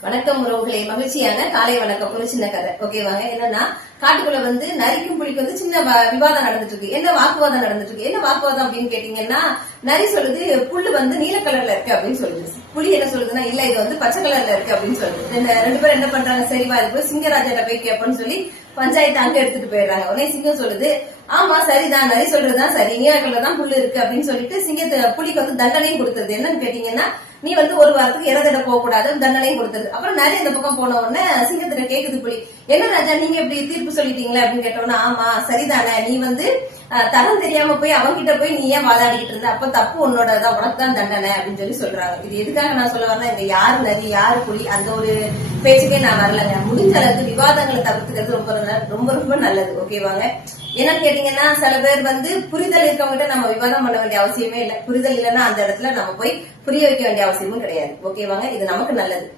வணக்கம் உறவுகளே, மகிழ்ச்சியான காலை வணக்கம். ஒரு சின்ன கதை ஓகேவாங்க. என்னன்னா, காட்டுக்குள்ள நரிக்கும் புலிக்கு சின்ன விவாதம் நடந்துட்டு இருக்கு. என்ன வாக்குவாதம் நடந்துட்டு இருக்கு? என்ன வாக்குவாதம் அப்படின்னு கேட்டீங்கன்னா, நரி சொல்லுது புல்லு நீல கலர்ல இருக்கு அப்படின்னு சொல்லுது. புலி என்ன சொல்லுதுன்னா, இல்ல இது பச்சை கலர்ல இருக்கு அப்படின்னு சொல்லுது. ரெண்டு பேரும் என்ன பண்றாங்க, சரிவா இது போய் சிங்கராஜாட்ட போய் கேட்போம்னு சொல்லி பஞ்சாயத்து அங்க எடுத்துட்டு போயிடுறாங்க. உடனே சிங்கம் சொல்லுது, ஆமா சரிதான், நரி சொல்றதுதான் சரி, நீல கலர் தான் புல்லு இருக்கு அப்படின்னு சொல்லிட்டு சிங்கத்தை புலிக்கு தண்டனையும் கொடுத்தது. என்னன்னு கேட்டீங்கன்னா, நீ ஒரு வாரத்துக்கு இறந்திட போக கூடாது தண்டனையும் கொடுத்தது. அப்புறம் நிறைய இந்த பக்கம் போன உடனே சிங்கத்துல கேக்குது புலி, என்ன ராஜா நீங்க இப்படி தீர்ப்பு சொல்லிட்டீங்களா அப்படின்னு கேட்டோம்னா, ஆமா சரிதானே, நீ தரம் தெரியாம போய் அவங்கிட்ட போய் நீ ஏன் வாதாடிக்கிட்டு இருந்த, அப்ப தப்பு உன்னோடதான், உனக்கு தான் தண்டனை அப்படின்னு சொல்லி சொல்றாங்க. இது எதுக்காக நான் சொல்ல வரேன்னா, இந்த யாரு நரி யாரு புலி அந்த ஒரு பேச்சுக்கே நான் வரலங்க. முடிஞ்ச அளவுக்கு விவாதங்களை தவிர்த்துக்கிறது ரொம்ப ரொம்ப நல்லது. ஓகேவாங்க. என்னன்னு கேட்டீங்கன்னா, சில பேர் புரிதல் இருக்கவங்கிட்ட நம்ம விவாதம் பண்ண வேண்டிய அவசியமே இல்லை. புரிதல் இல்லைன்னா அந்த இடத்துல நம்ம போய் புரிய வைக்க வேண்டிய அவசியமும் கிடையாது. ஓகேவாங்க. இது நமக்கு நல்லது.